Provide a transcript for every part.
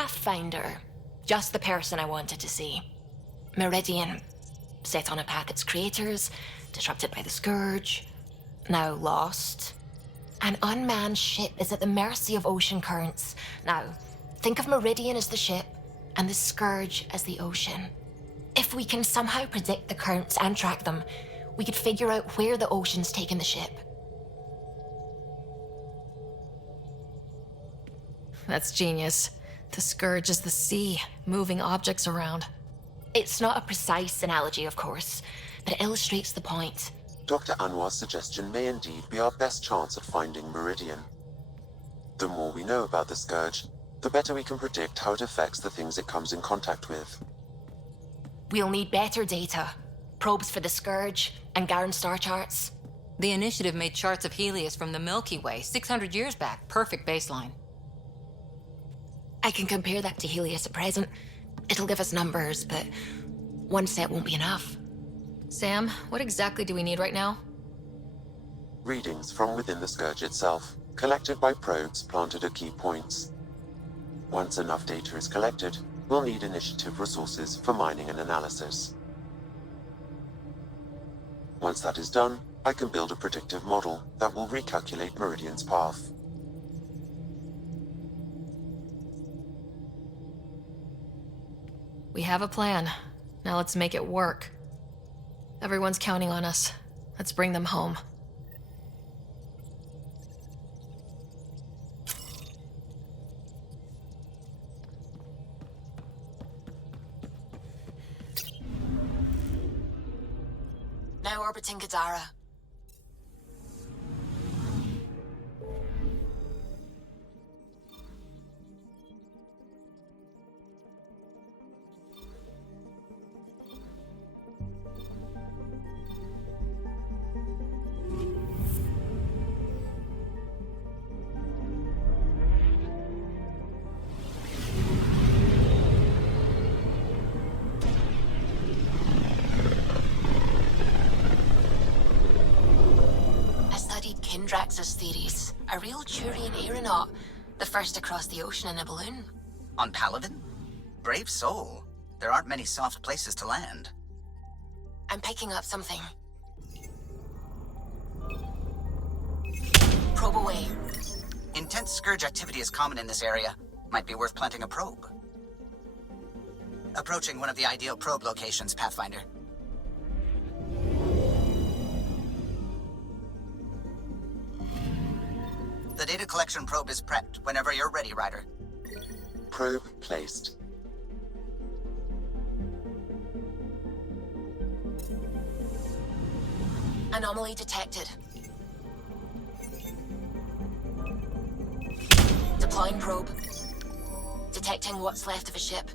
Pathfinder. Just the person I wanted to see. Meridian. Set on a path its creators, disrupted by the Scourge, now lost. An unmanned ship is at the mercy of ocean currents. Now, think of Meridian as the ship, and the Scourge as the ocean. If we can somehow predict the currents and track them, we could figure out where the ocean's taken the ship. That's genius. The Scourge is the sea, moving objects around. It's not a precise analogy, of course, but it illustrates the point. Dr. Anwar's suggestion may indeed be our best chance at finding Meridian. The more we know about the Scourge, the better we can predict how it affects the things it comes in contact with. We'll need better data. Probes for the Scourge and Garen star charts. The Initiative made charts of Helios from the Milky Way 600 years back. Perfect baseline. I can compare that to Helios at present. It'll give us numbers, but one set won't be enough. Sam, what exactly do we need right now? Readings from within the Scourge itself, collected by probes planted at key points. Once enough data is collected, we'll need Initiative resources for mining and analysis. Once that is done, I can build a predictive model that will recalculate Meridian's path. We have a plan. Now let's make it work. Everyone's counting on us. Let's bring them home. Now orbiting Gadara. Drax's theories. A real Turian aeronaut. The first to cross the ocean in a balloon. On Paladin? Brave soul. There aren't many soft places to land. I'm picking up something. Probe away. Intense Scourge activity is common in this area. Might be worth planting a probe. Approaching one of the ideal probe locations, Pathfinder. The data collection probe is prepped whenever you're ready, Ryder. Probe placed. Anomaly detected. Deploying probe. Detecting what's left of a ship.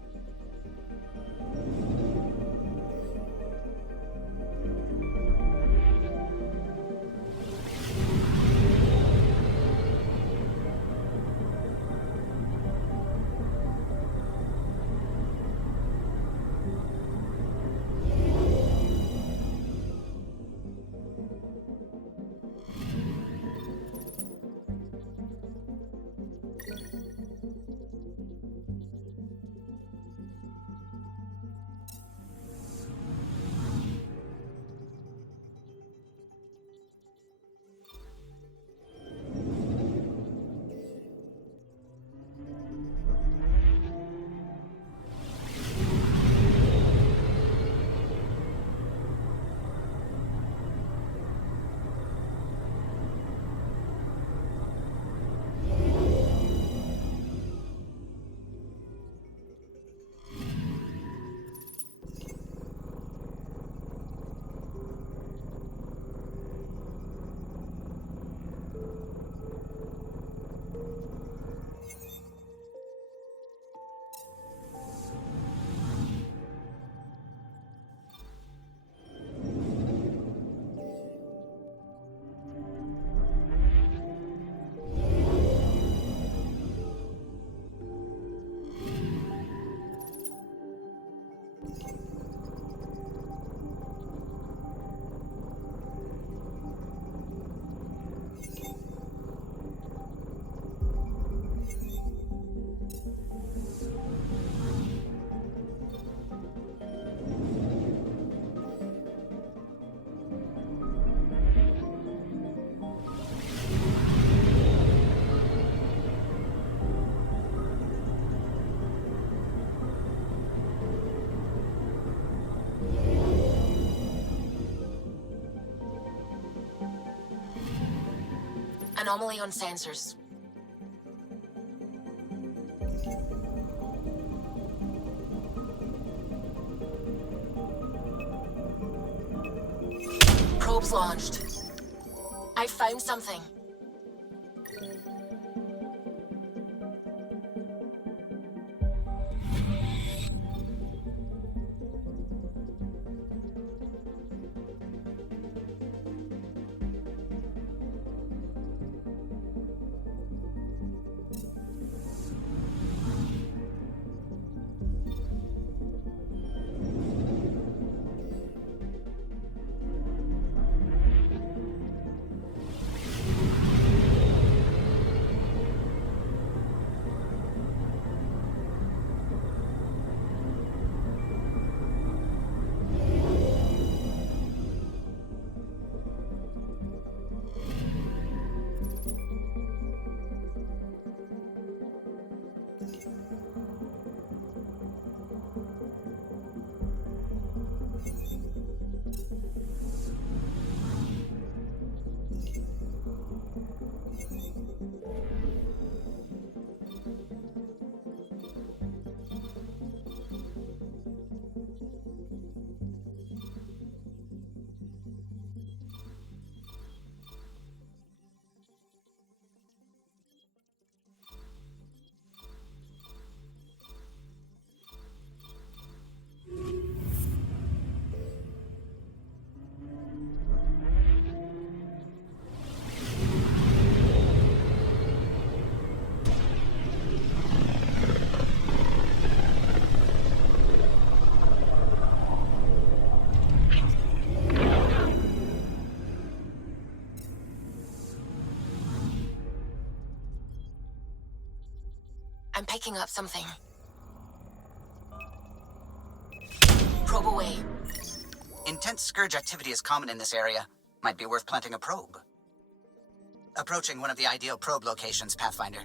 Anomaly on sensors. Probes launched. I found something. I'm picking up something. Probe away. Intense scourge activity is common in this area. Might be worth planting a probe. Approaching one of the ideal probe locations, Pathfinder.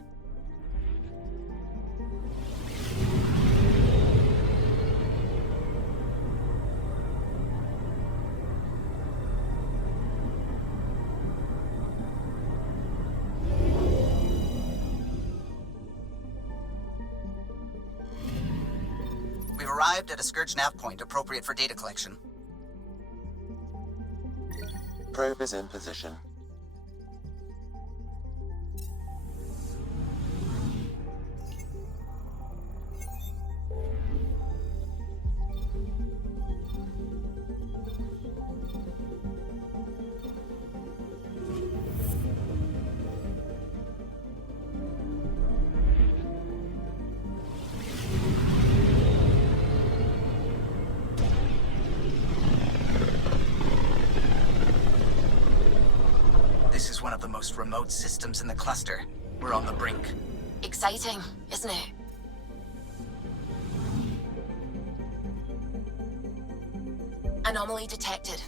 We've arrived at a Scourge nav point appropriate for data collection. Probe is in position. This is one of the most remote systems in the cluster. We're on the brink. Exciting, isn't it? Anomaly detected.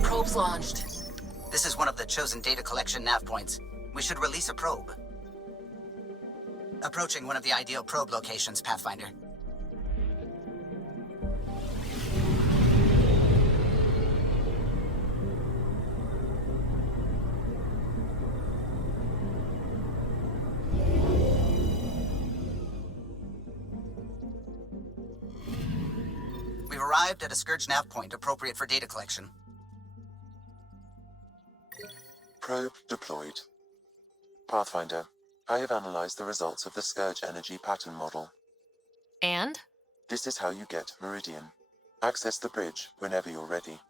Probes launched. This is one of the chosen data collection nav points. We should release a probe. Approaching one of the ideal probe locations, Pathfinder. We've arrived at a Scourge nav point appropriate for data collection. Probe deployed. Pathfinder, I have analyzed the results of the Scourge energy pattern model. And? This is how you get Meridian. Access the bridge whenever you're ready.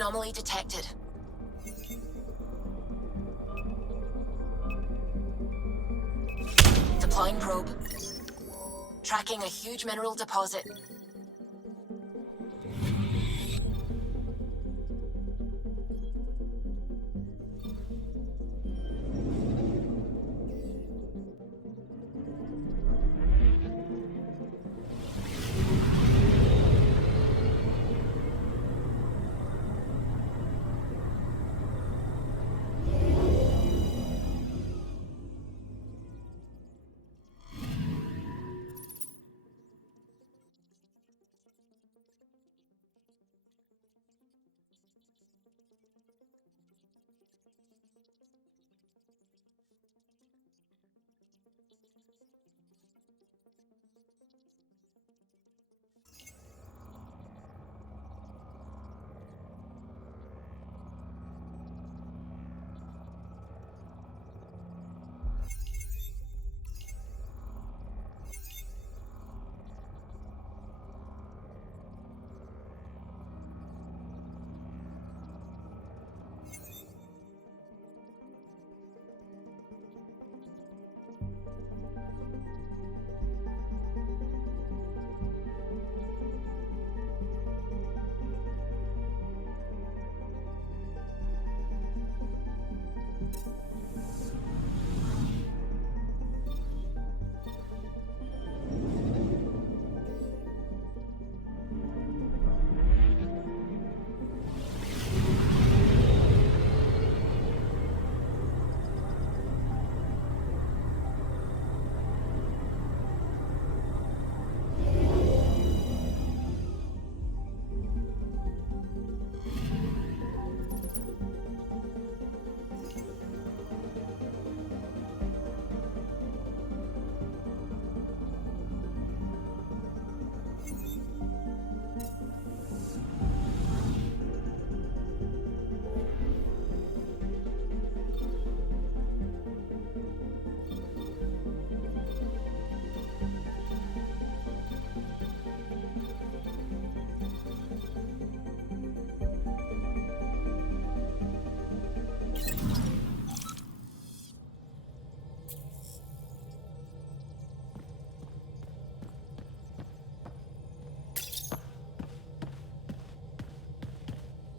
Anomaly detected. Deploying probe. Tracking a huge mineral deposit.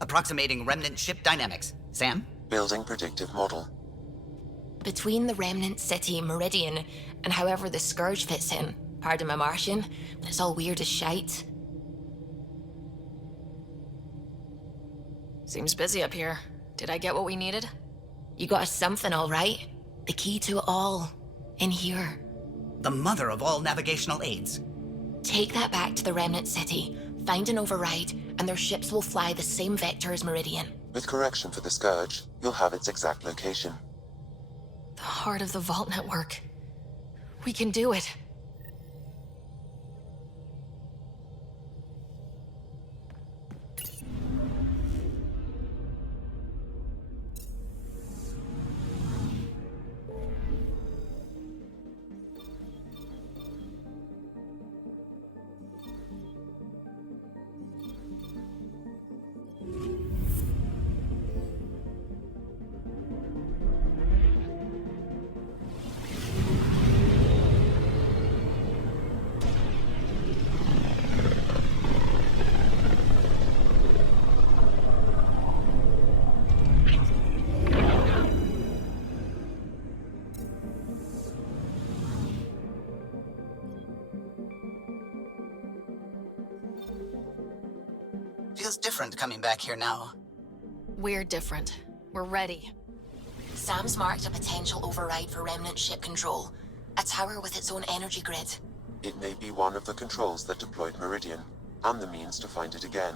Approximating remnant ship dynamics. Sam? Building predictive model. Between the remnant city, Meridian, and however the Scourge fits in, pardon my Martian, but it's all weird as shite. Seems busy up here. Did I get what we needed? You got us something, all right? The key to it all. In here. The mother of all navigational aids. Take that back to the remnant city, find an override, and their ships will fly the same vector as Meridian. With correction for the Scourge, you'll have its exact location. The heart of the Vault Network. We can do it. Feels different coming back here now. We're different. We're ready. Sam's marked a potential override for remnant ship control. A tower with its own energy grid. It may be one of the controls that deployed Meridian, and the means to find it again.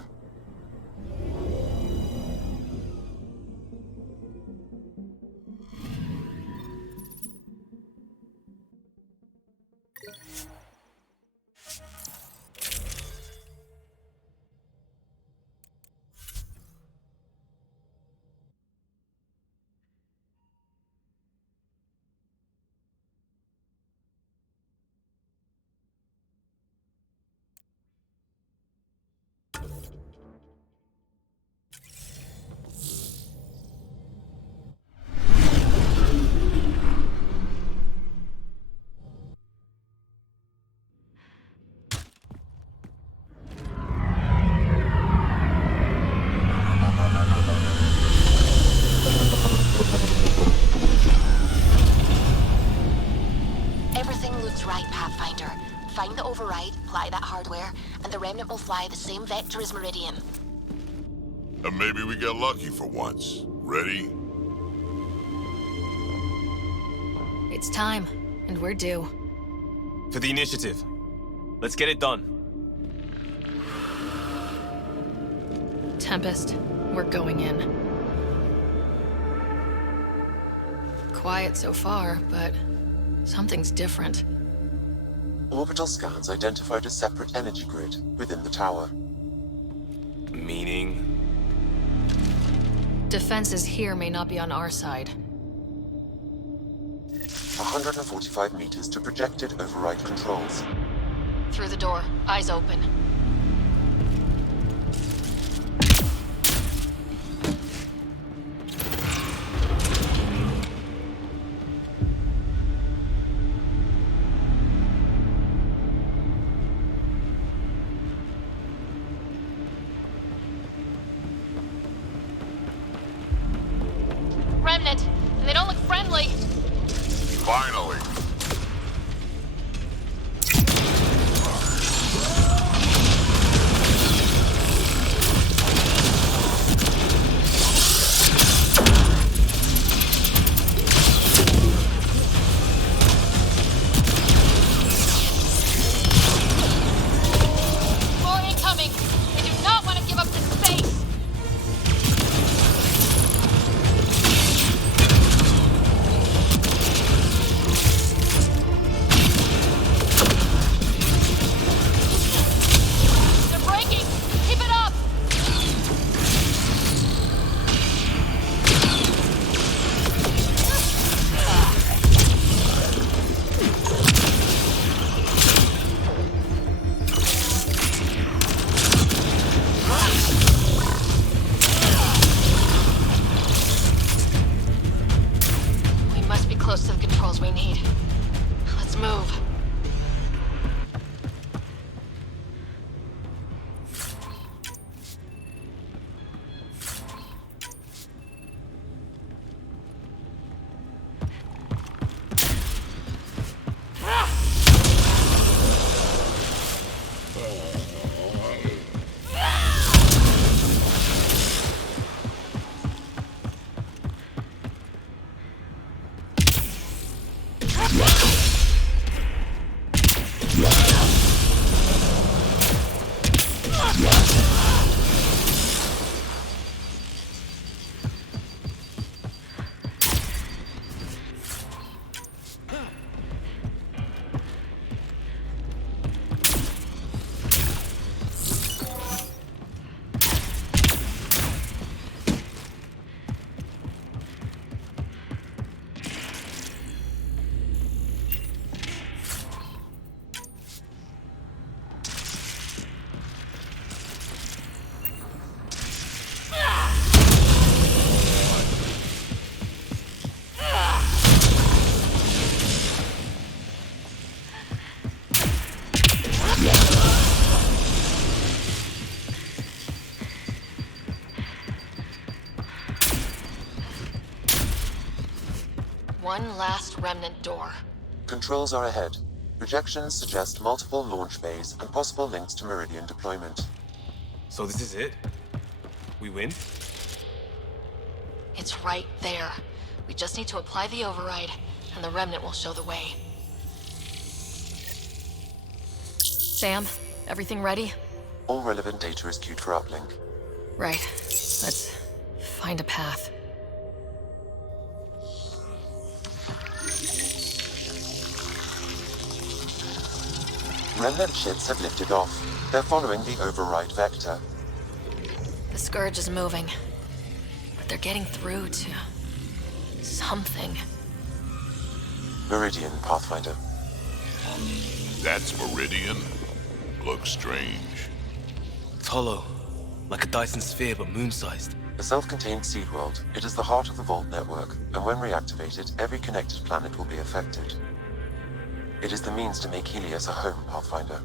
override, apply that hardware, and the Remnant will fly the same vector as Meridian. And maybe we get lucky for once. Ready? It's time, and we're due. For the initiative. Let's get it done. Tempest, we're going in. Quiet so far, but something's different. Orbital scans identified a separate energy grid within the tower. Meaning? Defenses here may not be on our side. 145 meters to projected override controls. Through the door, eyes open. Remnant, and they don't look friendly. Finally. More incoming! We do not want to give up this space! They're breaking! Keep it up! We must be close to the controls we need. Let's move. One last remnant door. Controls are ahead. Projections suggest multiple launch bays and possible links to Meridian deployment. So this is it? We win? It's right there. We just need to apply the override, and the remnant will show the way. Sam, everything ready? All relevant data is queued for uplink. Right. Let's find a path. Remnant ships have lifted off. They're following the override vector. The Scourge is moving, but they're getting through to something. Meridian, Pathfinder. That's Meridian. Looks strange. It's hollow. Like a Dyson sphere, but moon-sized. A self-contained seed world, it is the heart of the Vault network, and when reactivated, every connected planet will be affected. It is the means to make Helios a home, Pathfinder.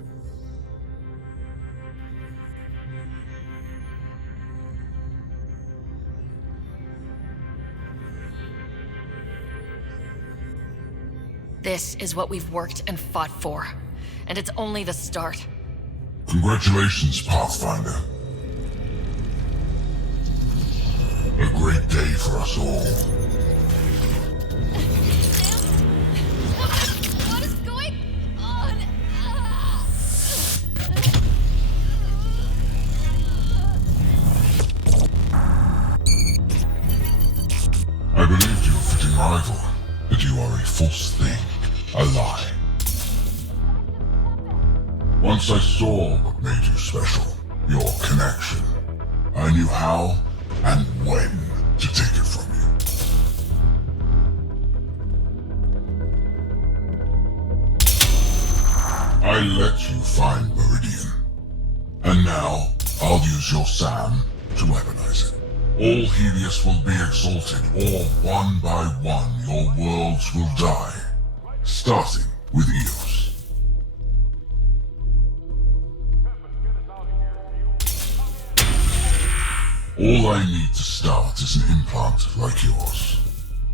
This is what we've worked and fought for. And it's only the start. Congratulations, Pathfinder. A great day for us all. What is going on? I believed you, fitting rival, that you are a false thing, a lie. Once I saw what made you special, your connection, I knew how and when to take it from you. I let you find Meridian. And now, I'll use your SAM to weaponize it. All Helios will be exalted, or one by one your worlds will die. Starting with Eos. All I need to start is an implant like yours.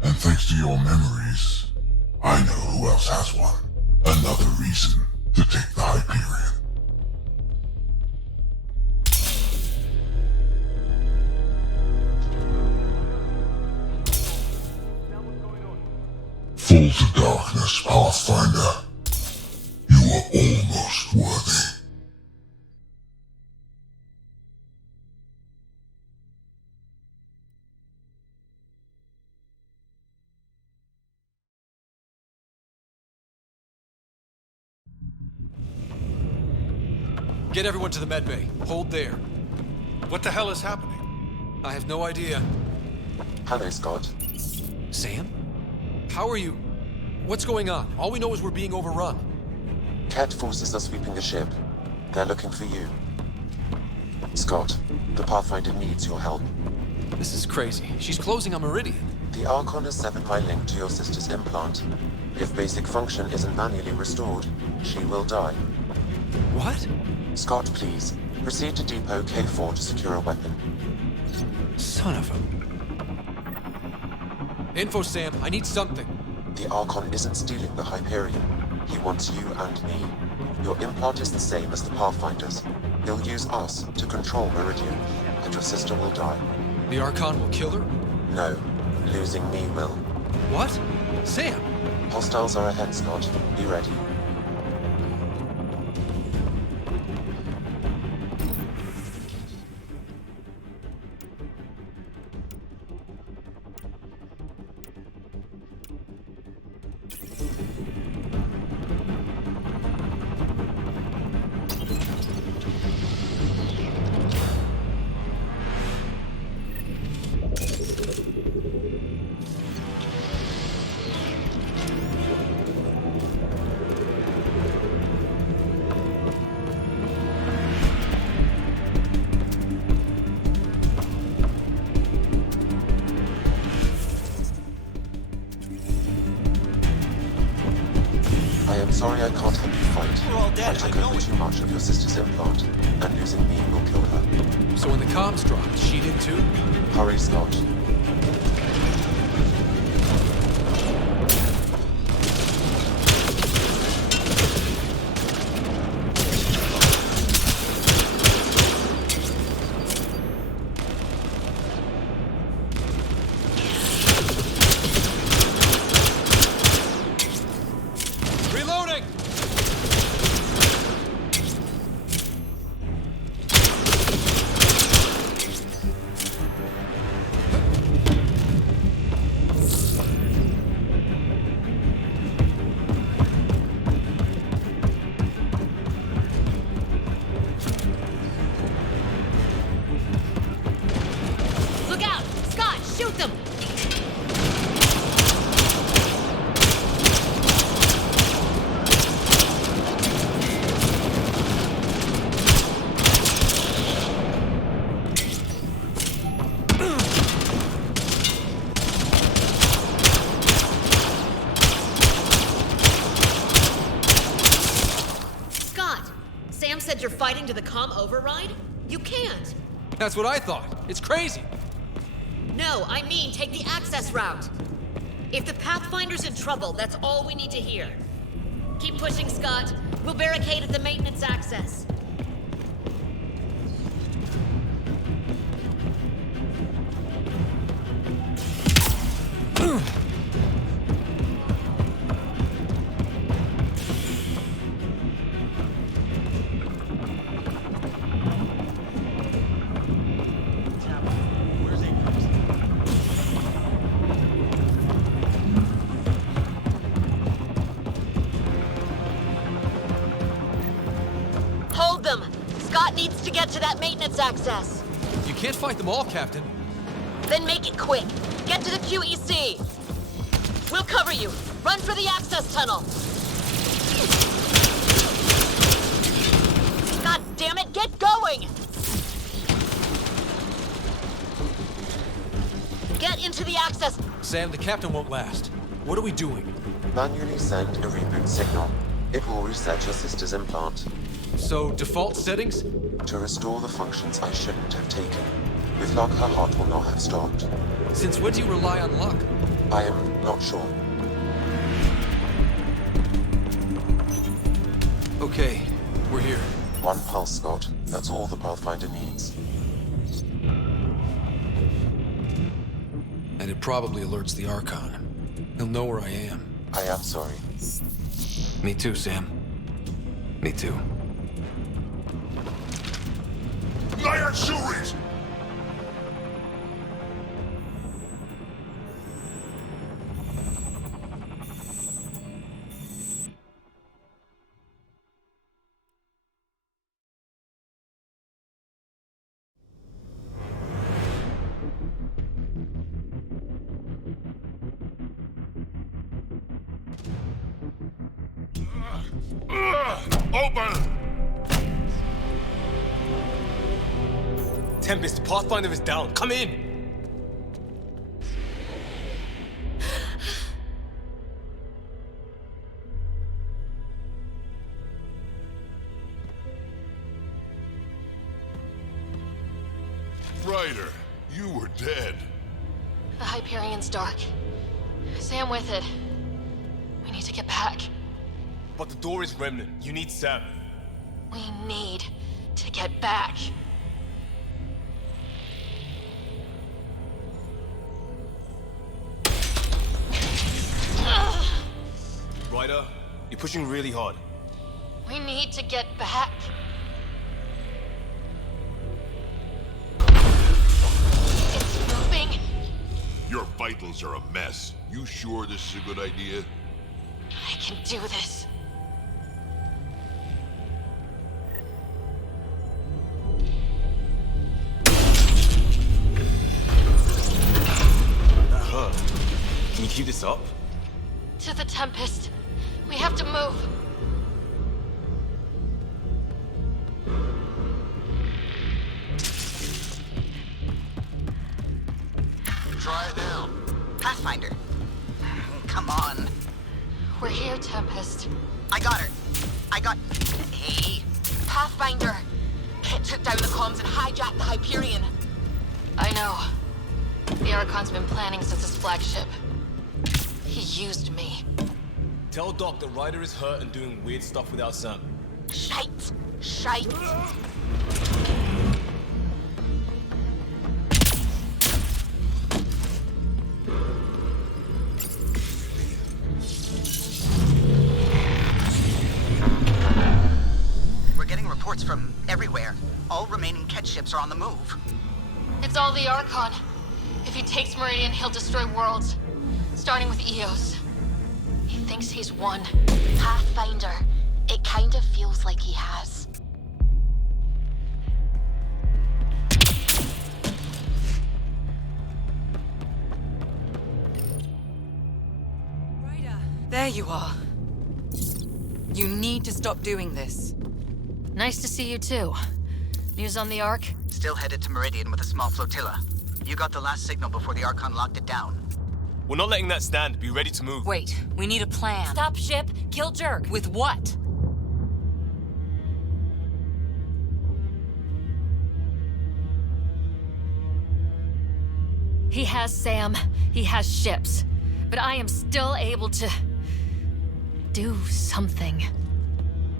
And thanks to your memories, I know who else has one. Another reason to take the Hyperion. Fall to darkness, Pathfinder. You are almost worthy. Get everyone to the medbay. Hold there. What the hell is happening? I have no idea. Hello, Scott. Sam? How are you? What's going on? All we know is we're being overrun. Cat forces are sweeping the ship. They're looking for you. Scott, the Pathfinder needs your help. This is crazy. She's closing on Meridian. The Archon has severed my link to your sister's implant. If basic function isn't manually restored, she will die. What? Scott, please, proceed to Depot K4 to secure a weapon. Son of a... Info, Sam. I need something. The Archon isn't stealing the Hyperion. He wants you and me. Your implant is the same as the Pathfinder's. He'll use us to control Meridian, and your sister will die. The Archon will kill her? No, losing me will. What? Sam! Hostiles are ahead, Scott. Be ready. I am sorry I can't help you fight. We're all dead, I took I know over it. too much of your sister's implant, and losing me will kill her. So when the comms dropped, she did too? Hurry, Scott. Reloading! Look out! Scott, shoot them! Scott, Sam said you're fighting to the comm override? You can't. That's what I thought. It's crazy. No, I mean take the access route. If the Pathfinder's in trouble, that's all we need to hear. Keep pushing, Scott. We'll barricade at the maintenance access. Hold them! Scott needs to get to that maintenance access. You can't fight them all, Captain. Then make it quick. Get to the QEC. We'll cover you. Run for the access tunnel. God damn it, get going! Get into the access. Sam, the Captain won't last. What are we doing? Manually send a reboot signal. It will reset your sister's implant. So, default settings? To restore the functions I shouldn't have taken. With luck, her heart will not have stopped. Since when do you rely on luck? I am not sure. Okay, we're here. One pulse, Scott. That's all the Pathfinder needs. And it probably alerts the Archon. He'll know where I am. I am sorry. Me too, Sam. Me too. Lion Shuri's! Open! Tempest, the Pathfinder is down. Come in! Ryder, you were dead. The Hyperion's dark. Sam with it. We need to get back. But the door is remnant. You need Sam. We need to get back. Ryder, you're pushing really hard. We need to get back. It's moving. Your vitals are a mess. You sure this is a good idea? I can do this. That hurt. Can you keep this up? To the Tempest. We have to move. Try it now. Pathfinder. Come on. We're here, Tempest. I got her. Hey. Pathfinder. Kit took down the comms and hijacked the Hyperion. I know. The Archon's been planning since his flagship. He used me. Tell Doc that Ryder is hurt and doing weird stuff without Sam. Shite. Shite. We're getting reports from everywhere. All remaining Ket ships are on the move. It's all the Archon. If he takes Meridian, he'll destroy worlds. Starting with Eos. He thinks he's won. Pathfinder. It kind of feels like he has. There you are. You need to stop doing this. Nice to see you too. News on the Ark? Still headed to Meridian with a small flotilla. You got the last signal before the Archon locked it down. We're not letting that stand. Be ready to move. Wait, we need a plan. Stop ship, kill Jerk. With what? He has Sam. He has ships. But I am still able to do something.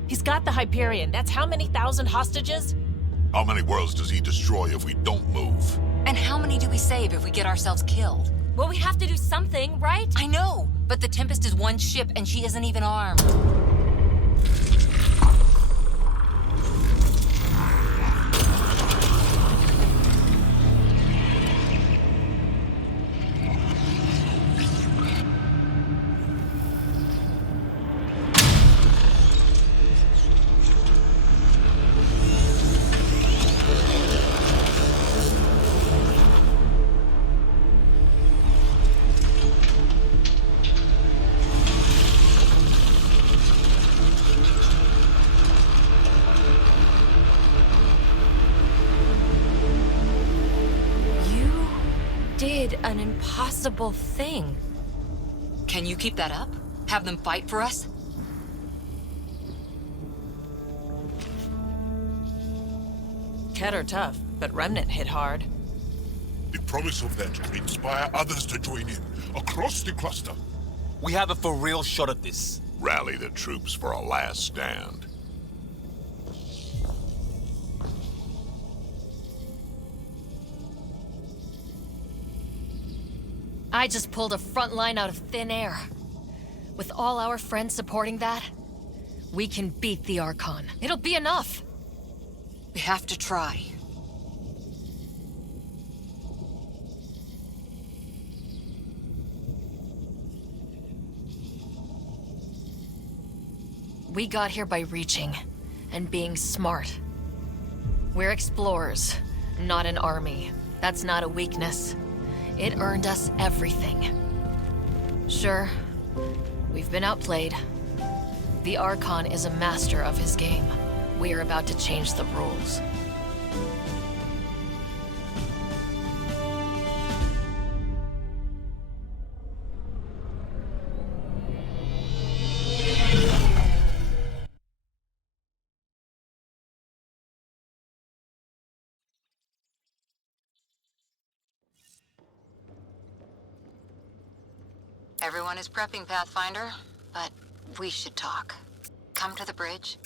He's got the Hyperion. That's how many thousand hostages? How many worlds does he destroy if we don't move? And how many do we save if we get ourselves killed? Well, we have to do something, right? I know, but the Tempest is one ship and she isn't even armed. Did an impossible thing. Can you keep that up? Have them fight for us? Keter tough, but Remnant hit hard. The promise of that will inspire others to join in, across the cluster. We have a for real shot at this. Rally the troops for a last stand. I just pulled a front line out of thin air. With all our friends supporting that, we can beat the Archon. It'll be enough. We have to try. We got here by reaching and being smart. We're explorers, not an army. That's not a weakness. It earned us everything. Sure, we've been outplayed. The Archon is a master of his game. We are about to change the rules. Everyone is prepping, Pathfinder, but we should talk. Come to the bridge.